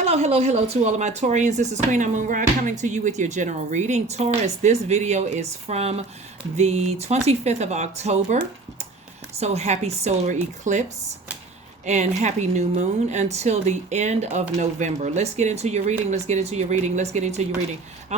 Hello to all of my Taurians. This is Queen Amun Ra coming to you with your general reading. Taurus, this video is from the 25th of October. So happy solar eclipse and happy new moon until the end of November. Let's get into your reading. I'm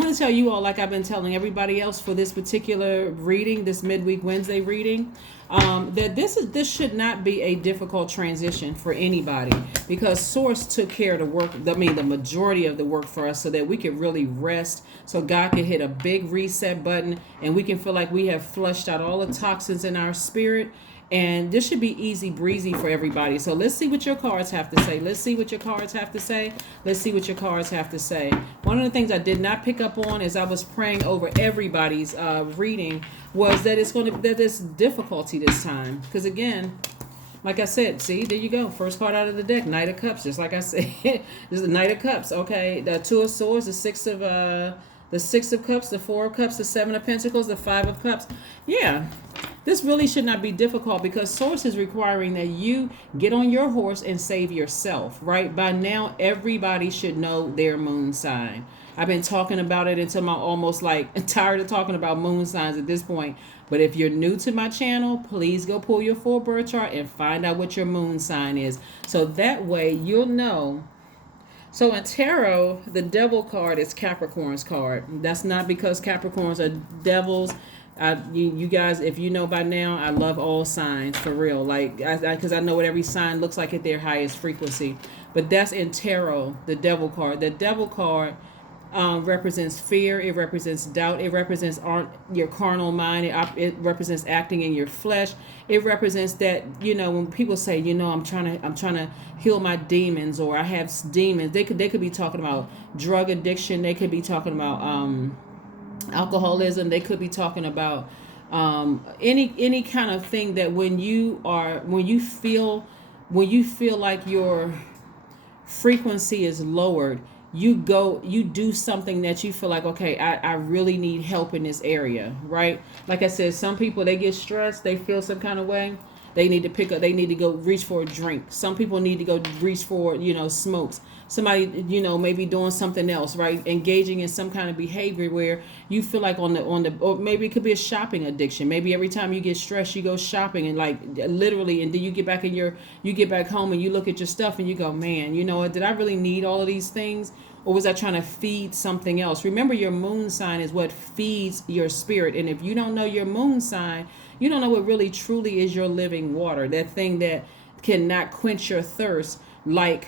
going to tell you all, like I've been telling everybody else for this particular reading, this midweek Wednesday reading, that this should not be a difficult transition for anybody, because Source took care of the work. I mean, the majority of the work for us, so that we could really rest, so God could hit a big reset button, and we can feel like we have flushed out all the toxins in our spirit. And this should be easy breezy for everybody. So let's see what your cards have to say. One of the things I did not pick up on as I was praying over everybody's reading was that there's difficulty this time. Because again, like I said, see, there you go. First card out of the deck, Knight of Cups. Just like I said, this is the Knight of Cups. Okay, the Two of Swords, the Six of Cups, the Four of Cups, the Seven of Pentacles, the Five of Cups. Yeah. This really should not be difficult, because Source is requiring that you get on your horse and save yourself, right? By now, everybody should know their moon sign. I've been talking about it until I'm almost like tired of talking about moon signs at this point. But if you're new to my channel, please go pull your full birth chart and find out what your moon sign is. So that way you'll know. So in tarot, the devil card is Capricorn's card. That's not because Capricorns are devils. You guys, if you know by now, I love all signs, for real. Like, because I know what every sign looks like at their highest frequency. But that's in tarot, the devil card. The devil card represents fear. It represents doubt. It represents your carnal mind. It represents acting in your flesh. It represents that, when people say, I'm trying to heal my demons, or I have demons. They could be talking about drug addiction. They could be talking about alcoholism. They could be talking about any kind of thing that when you feel like your frequency is lowered, you do something that you feel like, okay, I really need help in this area, right? Like I said, some people, they get stressed, they feel some kind of way, they need to go reach for a drink. Some people need to go reach for, smokes. Somebody, maybe doing something else, right? Engaging in some kind of behavior where you feel like or maybe it could be a shopping addiction. Maybe every time you get stressed, you go shopping, and like literally, and then you get back home and you look at your stuff and you go, man, you know what? Did I really need all of these things? Or was I trying to feed something else? Remember, your moon sign is what feeds your spirit. And if you don't know your moon sign, you don't know what really truly is your living water. That thing that cannot quench your thirst like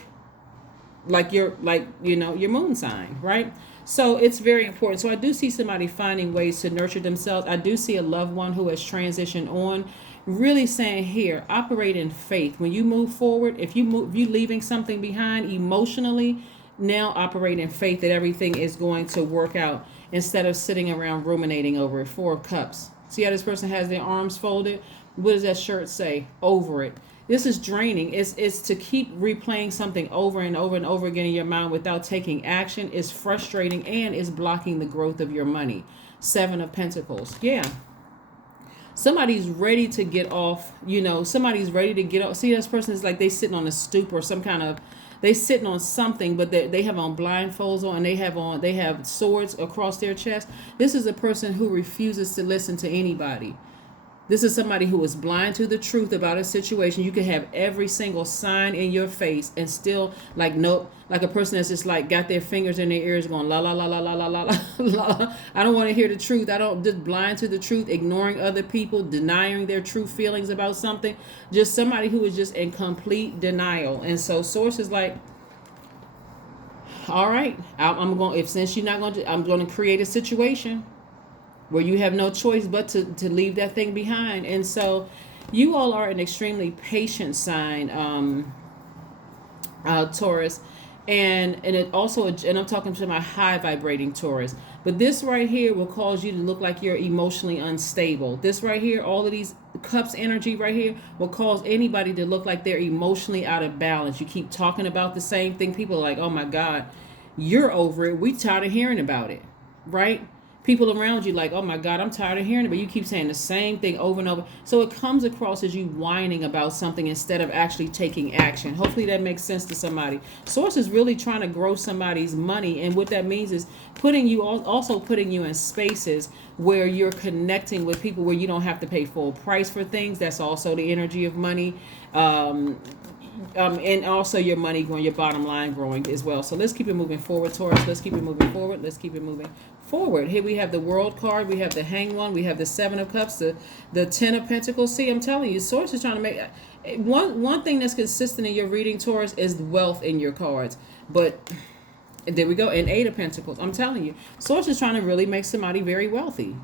your moon sign, right? So it's very important. So I do see somebody finding ways to nurture themselves. I do see a loved one who has transitioned on, really saying here, operate in faith. When you move forward, if you leaving something behind emotionally, now operate in faith that everything is going to work out, instead of sitting around ruminating over it. Four of Cups. See how this person has their arms folded? What does that shirt say? Over it. This is draining. It's to keep replaying something over and over and over again in your mind without taking action. It's frustrating, and it's blocking the growth of your money. Seven of Pentacles. Yeah. Somebody's ready to get off, somebody's ready to get off. See, this person is like they sitting on a stoop or some kind of, they sitting on something, but they have on blindfolds on, and they have swords across their chest. This is a person who refuses to listen to anybody. This is somebody who is blind to the truth about a situation. You can have every single sign in your face and still like, nope, like a person that's just like got their fingers in their ears going la la la la la la la la la. I don't want to hear the truth. Just blind to the truth, ignoring other people, denying their true feelings about something. Just somebody who is just in complete denial. And so Source is like, all right, I'm going to create a situation where you have no choice but to leave that thing behind. And so you all are an extremely patient sign, Taurus. And it also, and I'm talking to my high vibrating Taurus, but this right here will cause you to look like you're emotionally unstable. This right here, all of these cups energy right here will cause anybody to look like they're emotionally out of balance. You keep talking about the same thing. People are like, oh my God, you're over it. We tired of hearing about it, right? people around you like, oh my God, I'm tired of hearing it, but you keep saying the same thing over and over. So it comes across as you whining about something instead of actually taking action. Hopefully that makes sense to somebody. Source is really trying to grow somebody's money, and what that means is also putting you in spaces where you're connecting with people where you don't have to pay full price for things. That's also the energy of money. And also your money growing, your bottom line growing as well. So let's keep it moving forward, Taurus. Let's keep it moving forward. Let's keep it moving forward. Here we have the World card. We have the Hanged One. We have the Seven of Cups. The Ten of Pentacles. See, I'm telling you, Source is trying to make one thing that's consistent in your reading, Taurus, is wealth in your cards. But there we go. And Eight of Pentacles. I'm telling you, Source is trying to really make somebody very wealthy.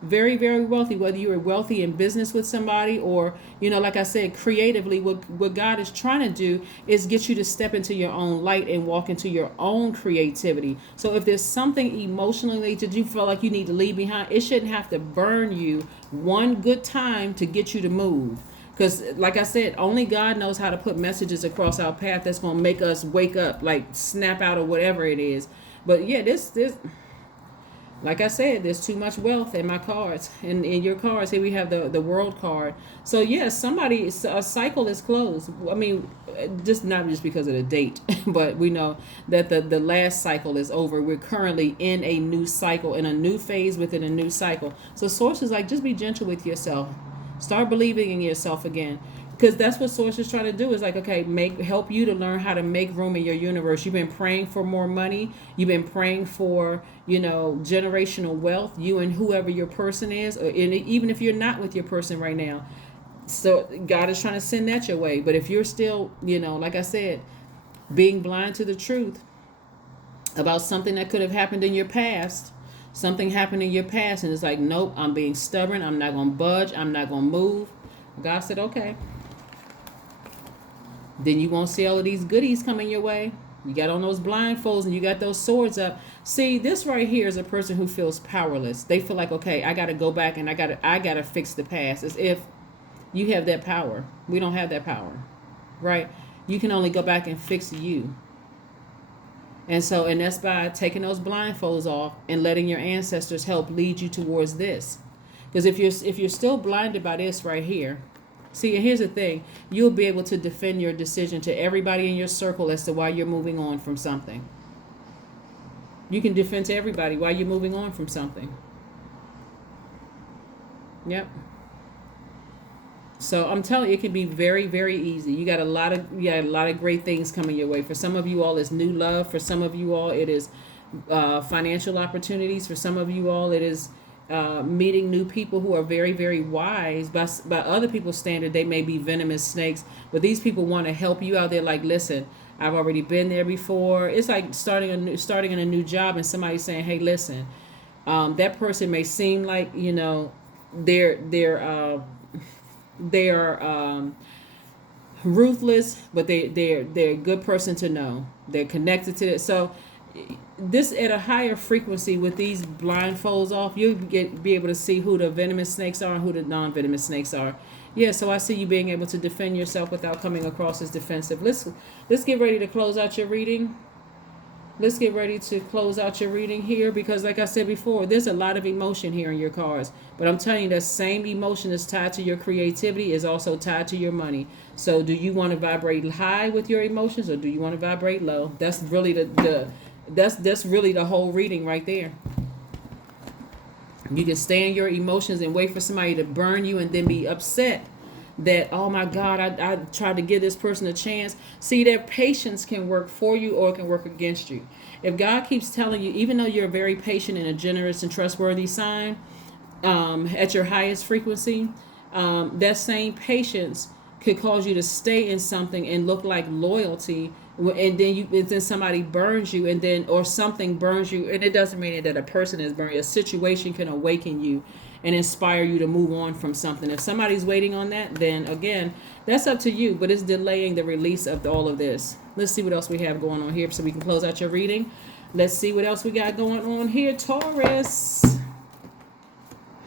Very, very wealthy, whether you are wealthy in business with somebody or, like I said, creatively, what God is trying to do is get you to step into your own light and walk into your own creativity. So if there's something emotionally that you feel like you need to leave behind, it shouldn't have to burn you one good time to get you to move. Because like I said, only God knows how to put messages across our path that's going to make us wake up, like snap out of whatever it is. But yeah, this like I said, there's too much wealth in my cards. And in your cards, here we have the World card. So yes, a cycle is closed. I mean, not just because of the date, but we know that the last cycle is over. We're currently in a new cycle, in a new phase within a new cycle. So Source is like, just be gentle with yourself. Start believing in yourself again. Because that's what Source is trying to do, is like, okay, help you to learn how to make room in your universe. You've been praying for more money. You've been praying for, generational wealth, you and whoever your person is, and even if you're not with your person right now. So God is trying to send that your way. But if you're still, like I said, being blind to the truth about something that could have happened in your past, something happened in your past, and it's like, nope, I'm being stubborn. I'm not going to budge. I'm not going to move. God said, okay. Then you won't see all of these goodies coming your way. You got on those blindfolds and you got those swords up. See, this right here is a person who feels powerless. They feel like, okay, I got to go back and I got to fix the past. As if you have that power. We don't have that power, right? You can only go back and fix you. And that's by taking those blindfolds off and letting your ancestors help lead you towards this. Because if you're still blinded by this right here, see, and here's the thing, you'll be able to defend your decision to everybody in your circle as to why you're moving on from something. You can defend to everybody why you're moving on from something. Yep. So I'm telling you, it can be very, very easy. You got a lot of great things coming your way. For some of you all, it's new love. For some of you all, it is financial opportunities. For some of you all, it is meeting new people who are very, very wise. By other people's standard, they may be venomous snakes, but these people want to help you out there. Like, listen, I've already been there before. It's like starting in a new job and somebody saying, hey, listen, that person may seem like, they are ruthless, but they're a good person to know. They're connected to it. So this, at a higher frequency with these blindfolds off, you'll be able to see who the venomous snakes are and who the non-venomous snakes are. Yeah, so I see you being able to defend yourself without coming across as defensive. Let's get ready to close out your reading. Let's get ready to close out your reading here, because like I said before, there's a lot of emotion here in your cards. But I'm telling you, that same emotion that's tied to your creativity is also tied to your money. So do you want to vibrate high with your emotions, or do you want to vibrate low? That's really that's really the whole reading right there. You can stay in your emotions and wait for somebody to burn you and then be upset that, oh my God, I tried to give this person a chance. See, that patience can work for you or it can work against you. If God keeps telling you, even though you're a very patient and a generous and trustworthy sign, at your highest frequency, that same patience could cause you to stay in something and look like loyalty, and then somebody burns you, or something burns you, and it doesn't mean that a person is burning. A situation can awaken you and inspire you to move on from something. If somebody's waiting on that, then again, that's up to you, but it's delaying the release of all of this. Let's see what else we have going on here so we can close out your reading. Let's see what else we got going on here, Taurus.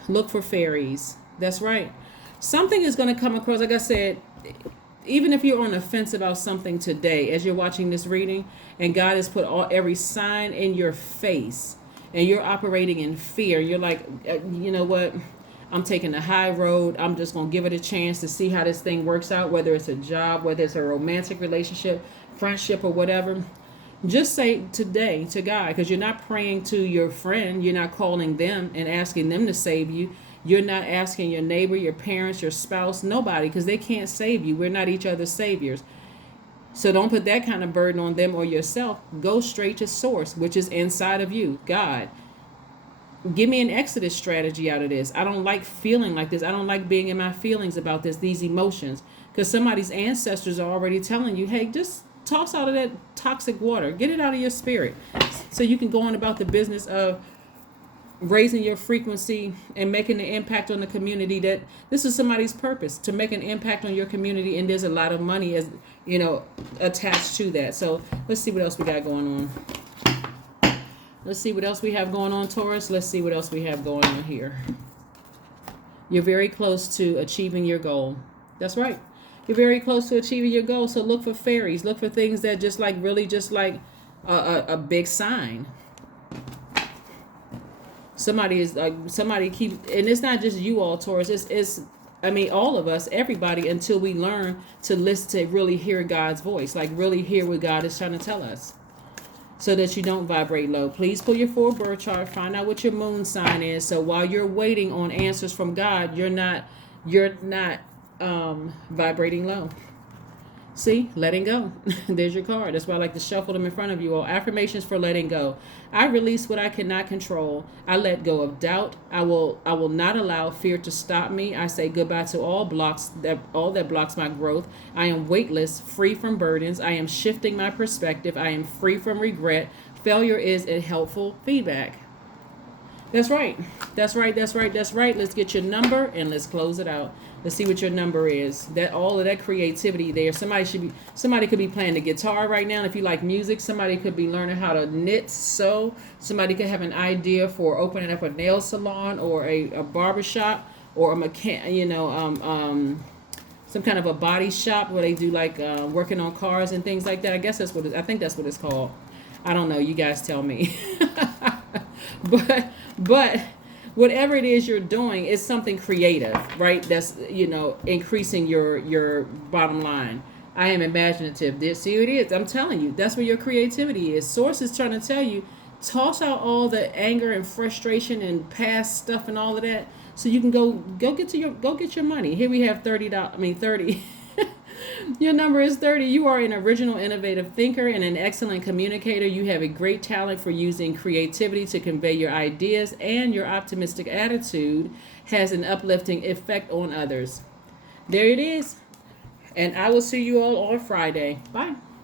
Look for fairies. That's right. Something is going to come across. Like I said, even if you're on the fence about something today, as you're watching this reading, and God has put every sign in your face, and you're operating in fear. You're like, you know what? I'm taking the high road. I'm just going to give it a chance to see how this thing works out, whether it's a job, whether it's a romantic relationship, friendship, or whatever. Just say today to God, because you're not praying to your friend. You're not calling them and asking them to save you. You're not asking your neighbor, your parents, your spouse, nobody, because they can't save you. We're not each other's saviors. So don't put that kind of burden on them or yourself. Go straight to source, which is inside of you, God. Give me an exodus strategy out of this. I don't like feeling like this. I don't like being in my feelings about this, these emotions. Because somebody's ancestors are already telling you, hey, just toss out of that toxic water. Get it out of your spirit. So you can go on about the business of raising your frequency and making an impact on the community. That this is somebody's purpose, to make an impact on your community. And there's a lot of money, as you know, attached to that. So let's see what else we got going on. Let's see what else we have going on, Taurus. Let's see what else we have going on here. You're very close to achieving your goal. That's right. You're very close to achieving your goal. So look for fairies. Look for things that just like really just like a big sign. Somebody is like, somebody keep, and it's not just you all, Taurus. It's I mean, all of us, everybody, until we learn to listen, to really hear God's voice, like really hear what God is trying to tell us, so that you don't vibrate low. Please pull your full birth chart. Find out what your moon sign is. So while you're waiting on answers from God, you're not vibrating low. See, letting go. There's your card. That's why I like to shuffle them in front of you all. Affirmations for letting go. I release what I cannot control. I let go of doubt. I will not allow fear to stop me. I say goodbye to all that blocks my growth. I am weightless, free from burdens. I am shifting my perspective. I am free from regret. Failure is a helpful feedback. That's right. That's right. That's right. That's right. Let's get your number and let's close it out. Let's see what your number is. That all of that creativity there. Somebody could be playing the guitar right now. If you like music, somebody could be learning how to knit, sew. Somebody could have an idea for opening up a nail salon or a barber shop or a some kind of a body shop where they do like working on cars and things like that. I think that's what it's called. I don't know. You guys tell me. But whatever it is you're doing is something creative, right? That's, increasing your bottom line. I am imaginative. See what it is? I'm telling you, that's where your creativity is. Source is trying to tell you, toss out all the anger and frustration and past stuff and all of that, so you can go get your money. Here we have $30. Your number is 30. You are an original, innovative thinker and an excellent communicator. You have a great talent for using creativity to convey your ideas, and your optimistic attitude has an uplifting effect on others. There it is. And I will see you all on Friday. Bye.